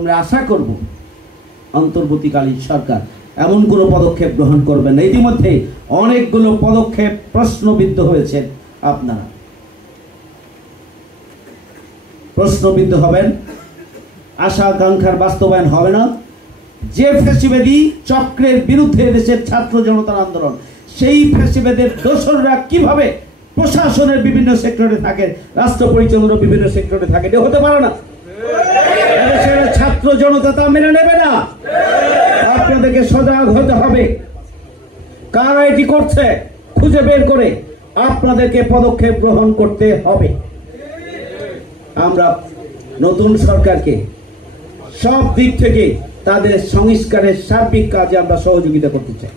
আমরা আশা করব অন্তর্বর্তীকালীন সরকার এমন কোনো পদক্ষেপ গ্রহণ করবে না। ইতিমধ্যে অনেকগুলো পদক্ষেপ প্রশ্নবিদ্ধ হয়েছে, আপনারা প্রশ্নবিদ্ধ হবেন, আশা আকাঙ্ক্ষার বাস্তবায়ন হবে না। যে ফ্যাসিবাদী চক্রের বিরুদ্ধে দেশের ছাত্র জনতার আন্দোলন, সেই ফ্যাসিবাদের দোসররা কিভাবে প্রশাসনের বিভিন্ন সেক্টরে থাকে, রাষ্ট্র পরিচালনার বিভিন্ন সেক্টরে থাকে, এটা হতে পারে না। ছাত্র জনতা তা মেনে নেবে না। আপনাদেরকে সজাগ হতে হবে। কারা এটি করছে খুঁজে বের করে আপনাদেরকে পদক্ষেপ গ্রহণ করতে হবে। আমরা নতুন সরকারকে সব দিক থেকে তাদের সংস্কারের সার্বিক কাজে আমরা সহযোগিতা করতে চাই।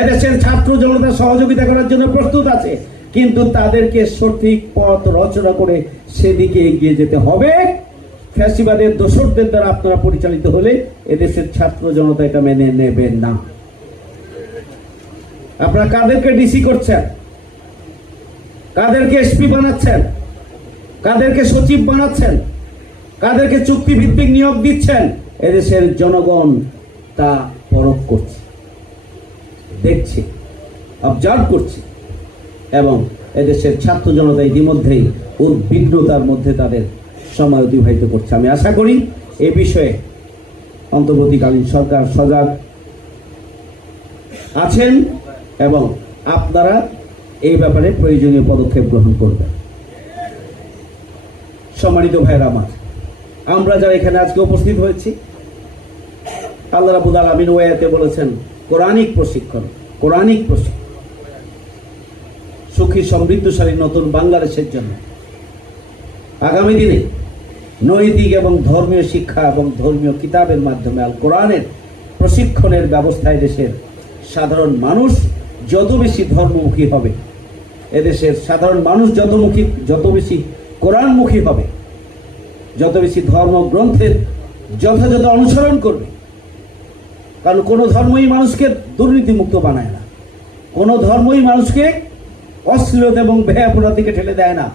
এদেশের ছাত্র জনতা সহযোগিতা করার জন্য প্রস্তুত আছে, কিন্তু তাদেরকে সঠিক পথ রচনা করে সেদিকে এগিয়ে যেতে হবে। ফ্যাসিবাদের দোসরদের দ্বারা আপনারা পরিচালিত হলে এদেশের ছাত্র জনতা এটা মেনে নেবেন না। আপনারা কাদেরকে ডিসি করছেন, কাদেরকে এসপি বানাচ্ছেন, কাদেরকে সচিব বানাচ্ছেন, কাদেরকে চুক্তি ভিত্তিক নিয়োগ দিচ্ছেন, এদেশের জনগণ তা পরখ করছে, দেখছে, অবজার্ভ করছে, এবং এদেশের ছাত্র জনতা ইতিমধ্যেই উদ্বিগ্নতার মধ্যে তাদের সময় অতিবাহিত করছে। আমি আশা করি এ বিষয়ে অন্তর্বর্তীকালীন সরকার সজাগ আছেন এবং আপনারা এই ব্যাপারে প্রয়োজনীয় পদক্ষেপ গ্রহণ করবেন। সম্মানিত ভাইয়েরা আমার, আমরা যারা এখানে আজকে উপস্থিত হয়েছি, আল্লাহ রাব্বুল আলামিন ওয়ায়াতে বলেছেন কোরআনিক প্রশিক্ষণ, সুখী সমৃদ্ধশালী নতুন বাংলাদেশের জন্য আগামী দিনে নৈতিক এবং ধর্মীয় শিক্ষা এবং ধর্মীয় কিতাবের মাধ্যমে আল কোরআনের প্রশিক্ষণের ব্যবস্থায় দেশের সাধারণ মানুষ যত বেশি ধর্মমুখী হবে, এদেশের সাধারণ মানুষ যত বেশি কোরআনমুখী হবে, যত বেশি ধর্মগ্রন্থের যথাযথ অনুসরণ করবে। কারণ কোনো ধর্মই মানুষকে দুর্নীতিমুক্ত বানায় না, কোনো ধর্মই মানুষকে অশ্লীলতা এবং বেহায়াপনার দিকে ঠেলে দেয় না।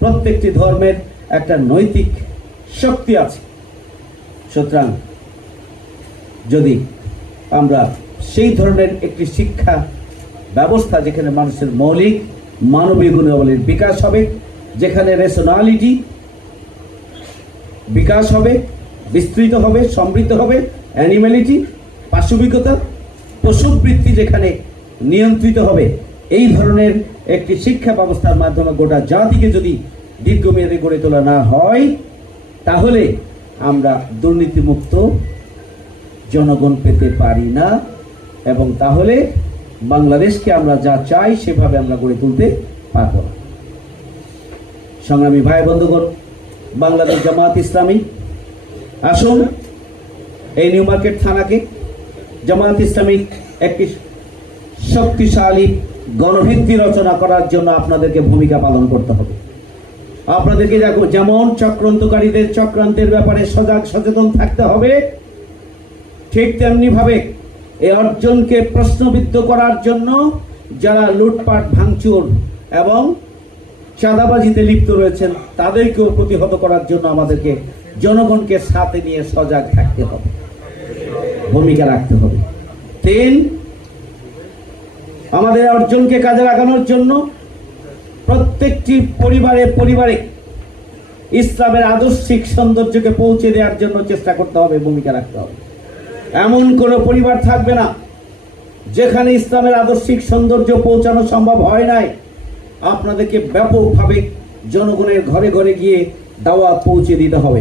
প্রত্যেকটি ধর্মের একটা নৈতিক শক্তি আছে। সুতরাং যদি আমরা সেই ধরনের একটি শিক্ষা ব্যবস্থা, যেখানে মানুষের মৌলিক মানবিক গুণাবলীর বিকাশ হবে, যেখানে রেশনালিটি বিকাশ হবে, বিস্তৃত হবে, সমৃদ্ধ হবে, অ্যানিম্যালিটি পাশবিকতা পশুবৃত্তি যেখানে নিয়ন্ত্রিত হবে, এই ধরনের একটি শিক্ষা ব্যবস্থার মাধ্যমে গোটা জাতিকে যদি দীর্ঘমেয়াদী গড়ে তোলা না হয়, তাহলে আমরা দুর্নীতিমুক্ত জনগণ পেতে পারি না, এবং তাহলে বাংলাদেশকে আমরা যা চাই সেভাবে আমরা গড়ে তুলতে পারব না। সংগ্রামী ভাই বন্ধুগণ, বাংলাদেশ জামাত ইসলামী আসুন এই নিউ মার্কেট থানাকে জামাত ইসলামী একটি শক্তিশালী গণভিত্তি রচনা করার জন্য আপনাদেরকে ভূমিকা পালন করতে হবে। আপনাদেরকে যেমন চক্রান্তকারীদের চক্রান্তের ব্যাপারে সজাগ সচেতন থাকতে হবে, ঠিক তেমনি ভাবে এই অর্জনকে প্রশ্নবিদ্ধ করার জন্য যারা লুটপাট, ভাঙচুর এবং চাঁদাবাজিতে লিপ্ত রয়েছেন তাদেরকেও প্রতিহত করার জন্য আমাদেরকে জনগণকে সাথে নিয়ে সজাগ থাকতে হবে, ভূমিকা রাখতে হবে। 3, আমাদের অর্জনকে কাজে লাগানোর জন্য প্রত্যেকটি পরিবারে ইসলামের আদর্শিক সৌন্দর্যকে পৌঁছে দেওয়ার জন্য চেষ্টা করতে হবে, ভূমিকা রাখতে হবে। এমন কোন পরিবার থাকবে না যেখানে ইসলামের আদর্শিক সৌন্দর্য পৌঁছানো সম্ভব হয় নাই। আপনাদেরকে ব্যাপকভাবে জনগণের ঘরে ঘরে গিয়ে দাওয়াত পৌঁছে দিতে হবে।